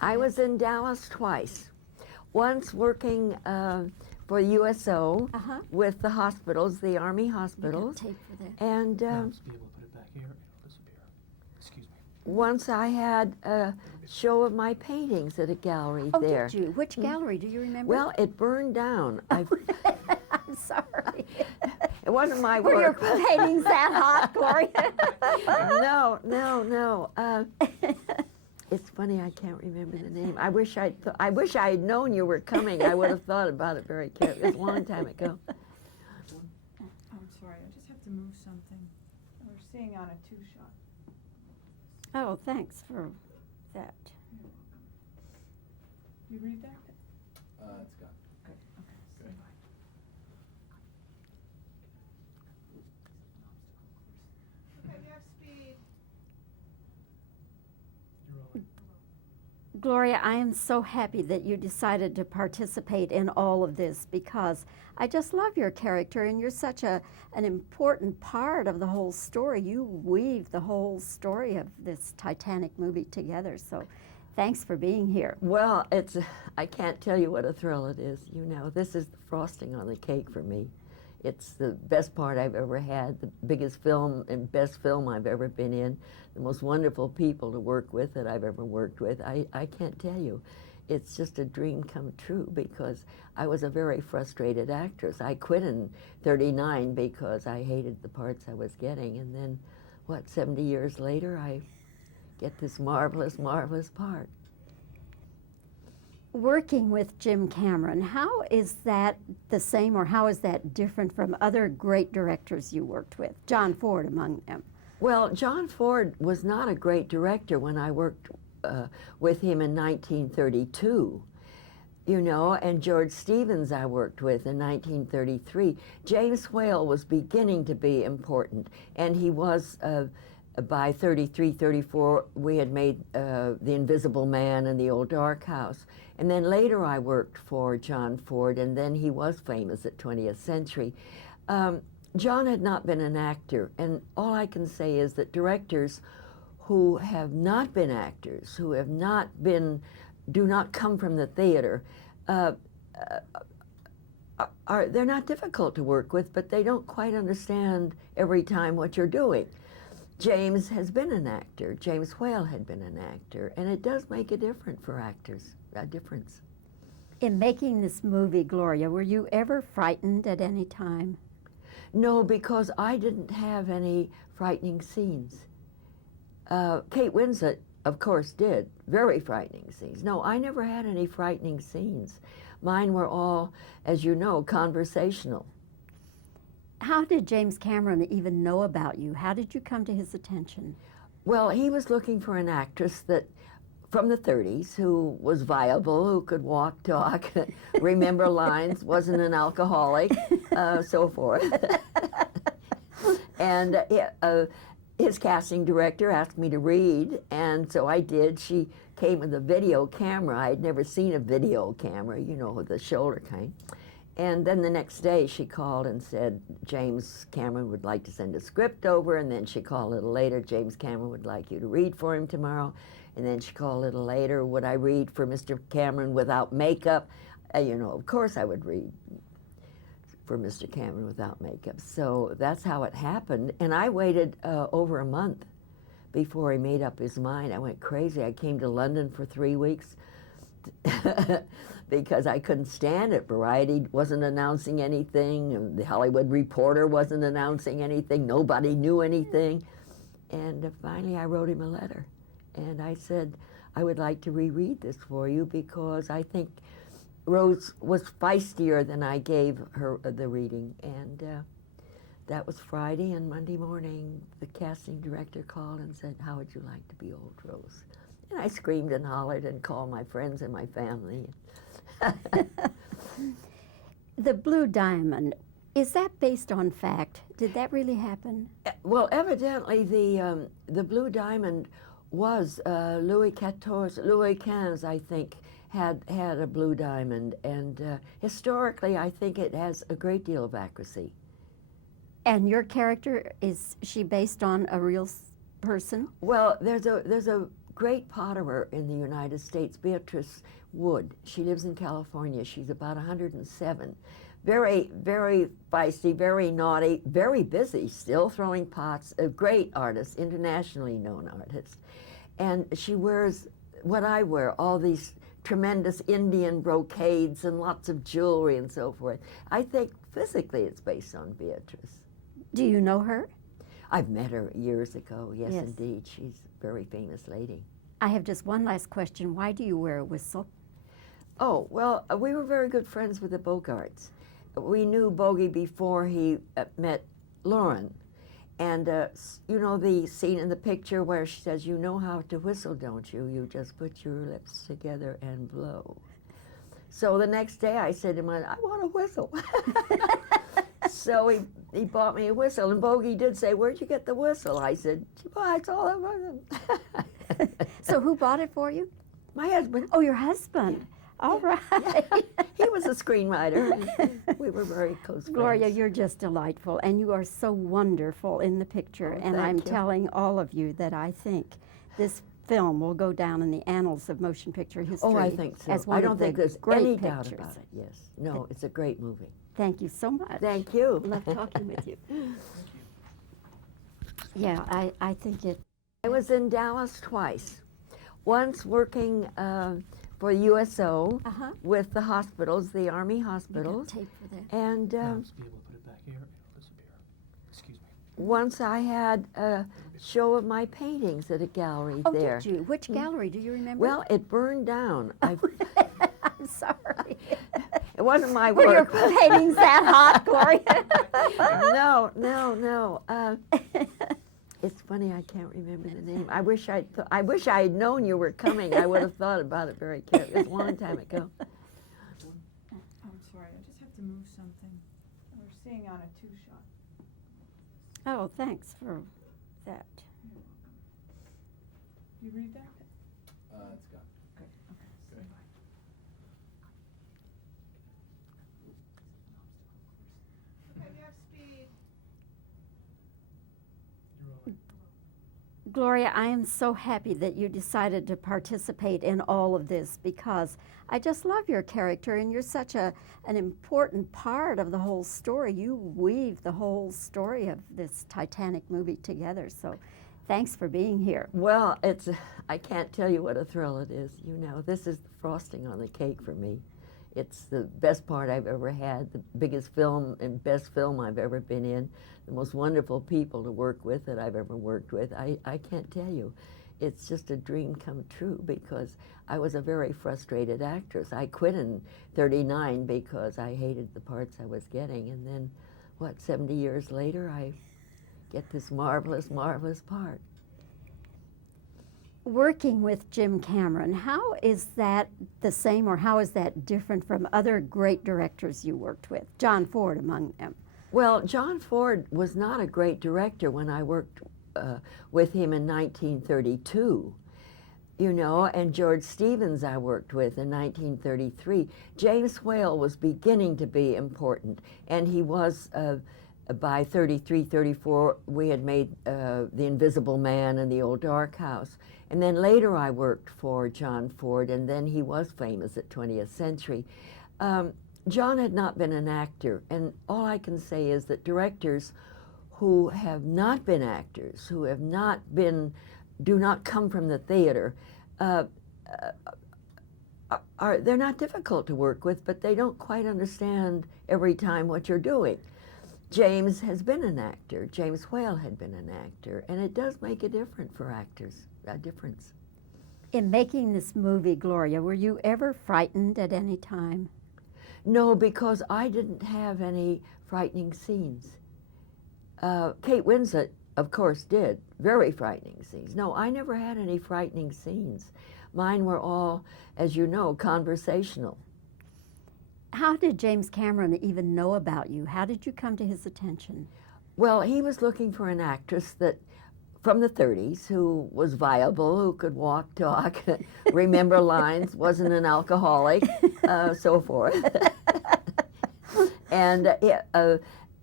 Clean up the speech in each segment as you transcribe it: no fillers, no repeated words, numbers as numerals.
I was in Dallas twice. Once working for USO with the hospitals, the Army hospitals. Tape for that. And Be able to put it back here, it'll disappear. Excuse me. once I had a show of my paintings at a gallery there. Oh, did you? Which gallery? Do you remember? Well, it burned down. I'm sorry. It wasn't my Were your work. paintings that hot, Gloria? No. It's funny, I can't remember the name. I wish I had known you were coming. I would have thought about it very carefully. It was a long time ago. I'm sorry, I just have to move something. We're seeing on a two-shot. Oh, thanks for that. You read that? It's gone. Good, okay. Good. Okay, you have speed. You're rolling. Gloria, I am so happy that you decided to participate in all of this because I just love your character and you're such an important part of the whole story. You weave the whole story of this Titanic movie together. So thanks for being here. Well, I can't tell you what a thrill it is. You know, this is the frosting on the cake for me. It's the best part I've ever had, the biggest film and best film I've ever been in, the most wonderful people to work with that I've ever worked with. I can't tell you. It's just a dream come true because I was a very frustrated actress. I quit in '39 because I hated the parts I was getting. And then, 70 years later, I get this marvelous, marvelous part. Working with Jim Cameron, how is that the same or how is that different from other great directors you worked with, John Ford among them? Well, John Ford was not a great director when I worked with him in 1932, you know, and George Stevens I worked with in 1933. James Whale was beginning to be important, and he was, by 33, 34, we had made The Invisible Man and The Old Dark House. And then later I worked for John Ford, and then he was famous at 20th Century. John had not been an actor, and all I can say is that directors who have not been actors, who have not been, do not come from the theater, they're not difficult to work with, but they don't quite understand every time what you're doing. James has been an actor. James Whale had been an actor, and it does make a difference for actors, a difference. In making this movie, Gloria, were you ever frightened at any time? No, because I didn't have any frightening scenes. Kate Winslet, of course, did. Very frightening scenes. No, I never had any frightening scenes. Mine were all, as you know, conversational. How did James Cameron even know about you? How did you come to his attention? Well, he was looking for an actress that, from the 30s, who was viable, who could walk, talk, remember lines, wasn't an alcoholic, so forth. And his casting director asked me to read, and so I did. She came with a video camera. I had never seen a video camera, you know, the shoulder kind. And then the next day she called and said James Cameron would like to send a script over, and then she called a little later, James Cameron would like you to read for him tomorrow. And then she called a little later, would I read for Mr. Cameron without makeup? You know, of course I would read for Mr. Cameron without makeup. So that's how it happened. And I waited over a month before he made up his mind. I went crazy. I came to London for 3 weeks because I couldn't stand it. Variety wasn't announcing anything, and the Hollywood Reporter wasn't announcing anything. Nobody knew anything. And finally I wrote him a letter. And I said, I would like to reread this for you because I think Rose was feistier than I gave her the reading. And that was Friday, and Monday morning the casting director called and said, how would you like to be old Rose? And I screamed and hollered and called my friends and my family. The Blue Diamond, is that based on fact? Did that really happen? Well, evidently the Blue Diamond was Louis XV, I think, had a blue diamond, and historically, I think it has a great deal of accuracy. And your character, is she based on a real person? Well, there's a great potterer in the United States, Beatrice Wood. She lives in California. She's about 107. Very, very feisty, very naughty, very busy, still throwing pots, a great artist, internationally known artist. And she wears what I wear, all these tremendous Indian brocades and lots of jewelry and so forth. I think physically it's based on Beatrice. Do you know her? I've met her years ago, yes, Yes. indeed. She's a very famous lady. I have just one last question. Why do you wear a whistle? Oh, well, we were very good friends with the Bogarts. We knew Bogie before he met Lauren. And you know the scene in the picture where she says, "You know how to whistle, don't you? You just put your lips together and blow." So the next day I said to him, "I want a whistle." So he bought me a whistle, and Bogie did say, "Where'd you get the whistle?" I said, "Well, it's all over." So who bought it for you? My husband. Oh, your husband. All right. He was a screenwriter. We were very close Gloria, friends. you're just delightful, and you are so wonderful in the picture. Oh, and thank I'm you. telling all of you that I think this film will go down in the annals of motion picture history. Oh, I think so. As one I don't of the think there's great any pictures. doubt about it. Yes. No, it's a great movie. Thank you so much. Thank you. Love talking with you. Yeah, I think it. I was in Dallas twice. Once working for USO Uh-huh. with the hospitals, the Army You got hospitals, tape for that. and Now, just be able to put it back here, it'll disappear. Excuse me. once I had a show of my paintings at a gallery Oh, there. did you? Which gallery? Do you remember? Well, it burned down. I'm sorry. It wasn't my Were your work. paintings that hot, Gloria? No. It's funny, I can't remember the name. I wish I had known you were coming. I would have thought about it very carefully. It was a long time ago. I'm sorry, I just have to move something. We're seeing on a two-shot. Oh, thanks for that. You read that? It's gone. Good, okay. Good. You're rolling. Gloria, I am so happy that you decided to participate in all of this because I just love your character and you're such an important part of the whole story. You weave the whole story of this Titanic movie together. So thanks for being here. Well, I can't tell you what a thrill it is. You know, this is the frosting on the cake for me. It's the best part I've ever had, the biggest film and best film I've ever been in, the most wonderful people to work with that I've ever worked with. I can't tell you. It's just a dream come true because I was a very frustrated actress. I quit in '39 because I hated the parts I was getting. And then, 70 years later, I get this marvelous, marvelous part. Working with Jim Cameron, how is that the same or how is that different from other great directors you worked with? John Ford among them. Well, John Ford was not a great director when I worked with him in 1932, you know, and George Stevens I worked with in 1933. James Whale was beginning to be important, and he was, by 33, 34, we had made The Invisible Man and The Old Dark House. And then later I worked for John Ford, and then he was famous at 20th Century. John had not been an actor, and all I can say is that directors who have not been actors, who have not been, do not come from the theater, they're not difficult to work with, but they don't quite understand every time what you're doing. James has been an actor. James Whale had been an actor, and it does make a difference for actors, a difference. In making this movie, Gloria, were you ever frightened at any time? No, because I didn't have any frightening scenes. Kate Winslet, of course, did. Very frightening scenes. No, I never had any frightening scenes. Mine were all, as you know, conversational. How did James Cameron even know about you? How did you come to his attention? Well, he was looking for an actress that, from the 30s, who was viable, who could walk, talk, remember lines, wasn't an alcoholic, so forth. And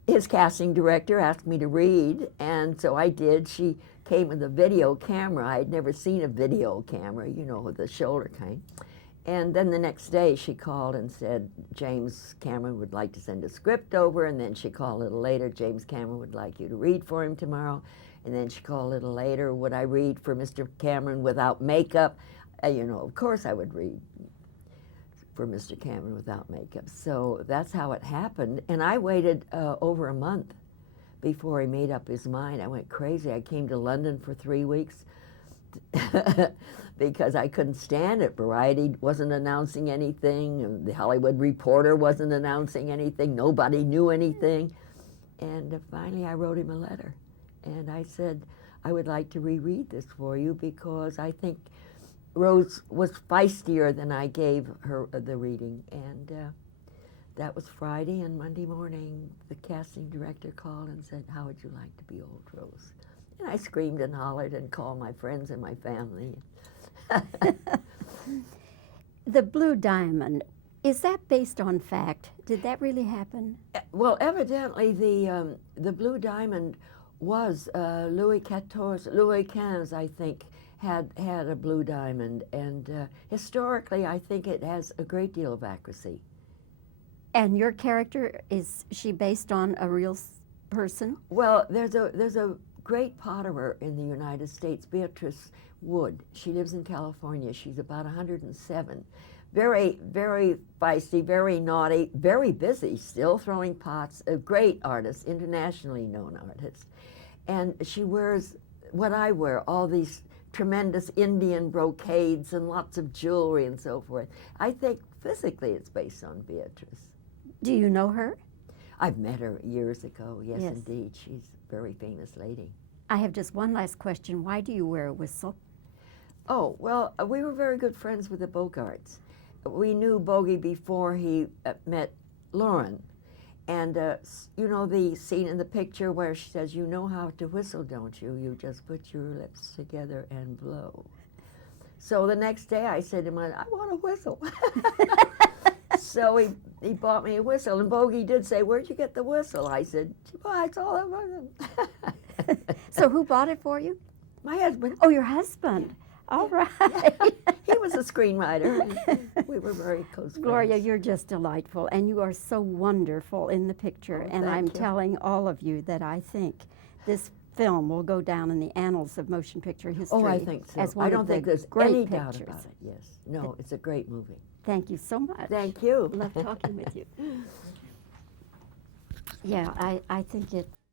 his casting director asked me to read, and so I did. She came with a video camera. I had never seen a video camera, you know, with the shoulder kind. And then the next day she called and said, James Cameron would like to send a script over, and then she called a little later, James Cameron would like you to read for him tomorrow. And then she called a little later, would I read for Mr. Cameron without makeup? You know, of course I would read for Mr. Cameron without makeup. So that's how it happened. And I waited over a month before he made up his mind. I went crazy. I came to London for 3 weeks because I couldn't stand it. Variety wasn't announcing anything, and the Hollywood Reporter wasn't announcing anything. Nobody knew anything. And finally I wrote him a letter. And I said, I would like to reread this for you because I think Rose was feistier than I gave her the reading. And that was Friday, and Monday morning the casting director called and said, how would you like to be old Rose? And I screamed and hollered and called my friends and my family. The Blue Diamond, is that based on fact? Did that really happen? Well, evidently the Blue Diamond was Louis XV, I think, had a blue diamond, and historically I think it has a great deal of accuracy. And your character, is she based on a real person? Well, there's a great potterer in the United States, Beatrice Wood. She lives in California. She's about 107. Very, very feisty, very naughty, very busy, still throwing pots, a great artist, internationally known artist. And she wears what I wear, all these tremendous Indian brocades and lots of jewelry and so forth. I think physically it's based on Beatrice. Do you know her? I've met her years ago, yes, Yes. indeed. She's a very famous lady. I have just one last question. Why do you wear a whistle? Oh, well, we were very good friends with the Bogarts. We knew Bogie before he met Lauren. And you know the scene in the picture where she says, you know how to whistle, don't you? You just put your lips together and blow. So the next day I said to him, I want a whistle. So he bought me a whistle, and Bogie did say, where'd you get the whistle? I said, well, it's all over them. So who bought it for you? My husband. Oh, your husband. All right. He was a screenwriter. We were very close friends. Gloria, you're just delightful, and you are so wonderful in the picture. Oh, and thank I'm you. telling all of you that I think this film will go down in the annals of motion picture history. Oh, I think so. As one I don't of the think there's great any doubt pictures. about it. Yes. No, it's a great movie. Thank you so much. Thank you. Love talking with you. Yeah, I think it